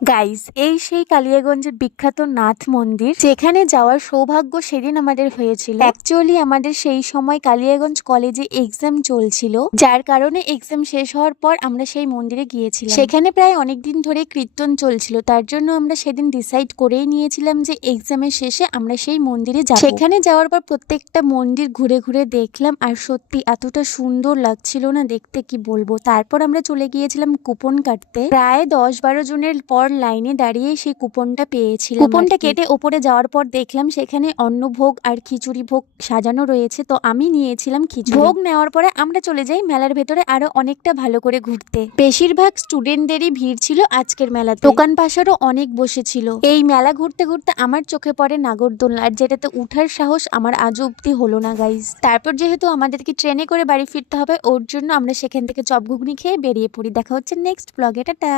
Guys, এই সেই কালিয়াগঞ্জের বিখ্যাত নাথ মন্দির, যেখানে যাওয়ার সৌভাগ্য সেদিন আমাদের হয়েছিল। অ্যাকচুয়ালি আমাদের সেই সময় কালিয়াগঞ্জ কলেজে এক্সাম চলছিল, যার কারণে এক্সাম শেষ হওয়ার পর আমরা সেই মন্দিরে গিয়েছিলাম। সেখানে প্রায় অনেকদিন ধরে কীর্তন চলছিল, তার জন্য আমরা সেদিন ডিসাইড করেই নিয়েছিলাম যে এক্সামের শেষে আমরা সেই মন্দিরে যাব। সেখানে যাওয়ার পর প্রত্যেকটা মন্দির ঘুরে ঘুরে দেখলাম, আর সত্যি এতটা সুন্দর লাগছিল না দেখতে, কি বলবো। তারপর আমরা চলে গিয়েছিলাম কুপন কাটতে। প্রায় 10-12 জনের পর লাইনে দাঁড়িয়ে সেই কুপনটা পেয়েছিলাম। কুপনটা কেটে ওপরে যাওয়ার পর দেখলাম সেখানে অন্নভোগ আর খিচুড়ি ভোগ সাজানো রয়েছে, তো আমি নিয়েছিলাম খিচুড়ি ভোগ। নেওয়ার পরে আমরা চলে যাই মেলার ভেতরে আরো অনেকটা ভালো করে ঘুরতে। বেশিরভাগ স্টুডেন্টদেরই ভিড় ছিল আজকের মেলাতে, দোকান পাশারও অনেক বসেছিল। এই মেলা ঘুরতে ঘুরতে আমার চোখে পড়ে নাগরদোলনা, আর যেটাতে উঠার সাহস আমার আজও অব্দি হলো না গাইজ। তারপর যেহেতু আমাদেরকে ট্রেনে করে বাড়ি ফিরতে হবে, ওর জন্য আমরা সেখান থেকে চপ ঘুগনি খেয়ে বেরিয়ে পড়ি। দেখা হচ্ছে নেক্সট ব্লগে, টাটা।